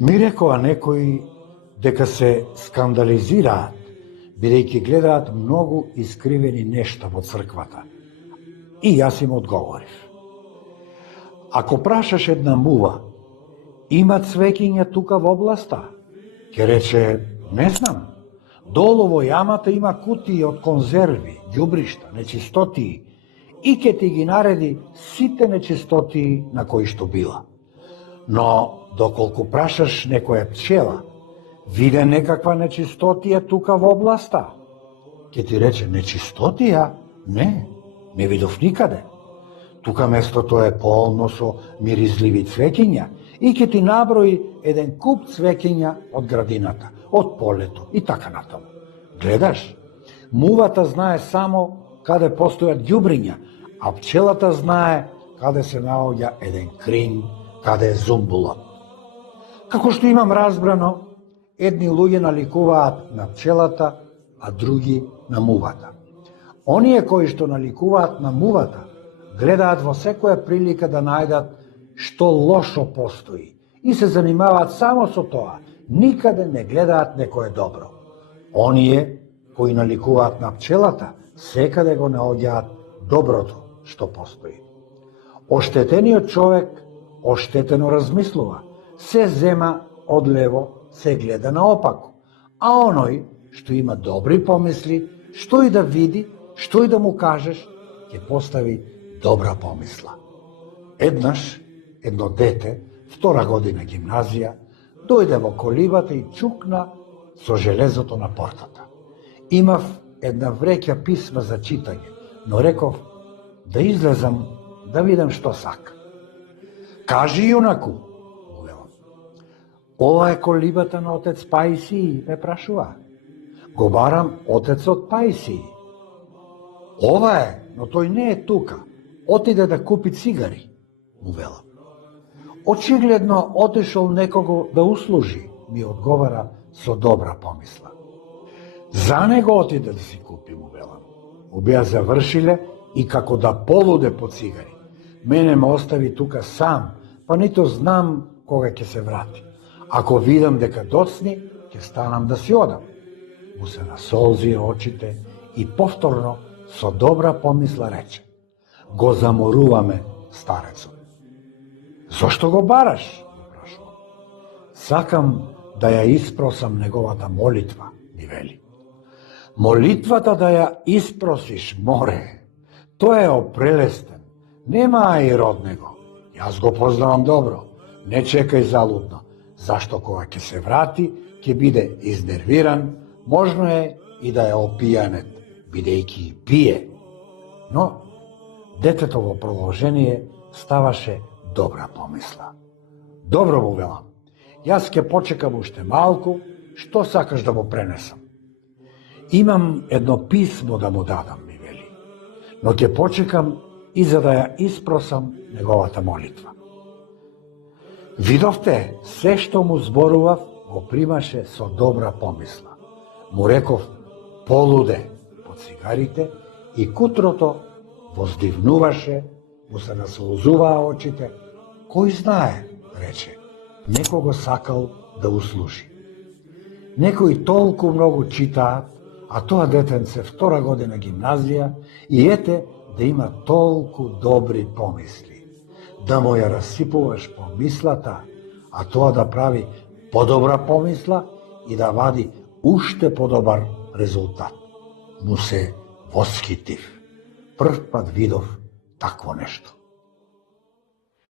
Ми рекоа некои дека се скандализираат, бидејќи гледаат многу искривени нешта во црквата. И јас им одговорив. Ако прашаш една мува, има цвеќиња тука во областа? Ке рече, не знам. Долу во јамата има кутии од конзерви, ѓубришта, нечистотии, и ке ти ги нареди сите нечистотии на кои што била. Но, доколку прашаш некоја пчела, виде некаква нечистотија тука во областа? Ке ти рече, нечистотија? Не видов никаде. Тука местото е полно со миризливи цвеќиња и ке ти наброи еден куп цвеќиња од градината, од полето и така натаму. Гледаш, мувата знае само каде постојат ѓубриња, а пчелата знае каде се наоѓа еден крин, каде е зумбулот. Како што имам разбрано, едни луѓе наликуваат на пчелата, а други на мувата. Оние кои што наликуваат на мувата, гледаат во секоја прилика да најдат што лошо постои и се занимаваат само со тоа, никаде не гледаат некое добро. Оние кои наликуваат на пчелата, секаде го наоѓаат доброто што постои. Оштетениот човек оштетено размислува, се зема од лево, се гледа наопаку, а оној што има добри помисли, што и да види, што и да му кажеш, ќе постави добра помисла. Еднаш, едно дете, 2 година гимназија, дојде во колибата и чукна со железото на портата. Имав една вреќа писма за читање, но реков да излезам да видам што сака. Кажи, јунаку, му велам. Ова е колибата на отец Паисиј, ме прашува. Го барам отецот Паисиј. Ова е, но тој не е тука. Отиде да купи цигари, му велам. Очигледно отишол некого да услужи, ми одговара со добра помисла. За него отиде да си купи, му велам. Му беа завршиле и како да полуде по цигари. Мене ме остави тука сам, па нито знам кога ќе се врати. Ако видам дека доцни, ќе станам да си одам. Му се насолзија очите и повторно со добра помисла рече. Го заморуваме старецот. Зошто го бараш? Го прашувам. Сакам да ја испросам неговата молитва, ми вели. Молитвата да ја испросиш, море. Тој е опрелестен. Нема и род него. Јас го познавам добро. Не чекај залудно. Зашто кога ќе се врати, ќе биде изнервиран, можно е и да е опијанет, бидејќи пие. Но детето во продолжение ставаше добра помисла. Добро, му велам. Јас ќе почекам уште малку, што сакаш да му пренесам? Имам едно писмо да му дадам, ми вели. Но ќе почекам и за да ја испросам неговата молитва. Видовте, се што му зборував, го примаше со добра помисла. Му реков, полуде по цигарите и кутрото воздивнуваше, му се наслозуваа очите. Кој знае, рече, некого сакал да услужи. Некои толку многу читаат, а тоа детенце 2 година гимназија и ете да има толку добри помисли. Да му ја расипуваш помислата, а тоа да прави подобра помисла и да вади уште подобар резултат. Му се восхитив. Прв пат видов такво нешто.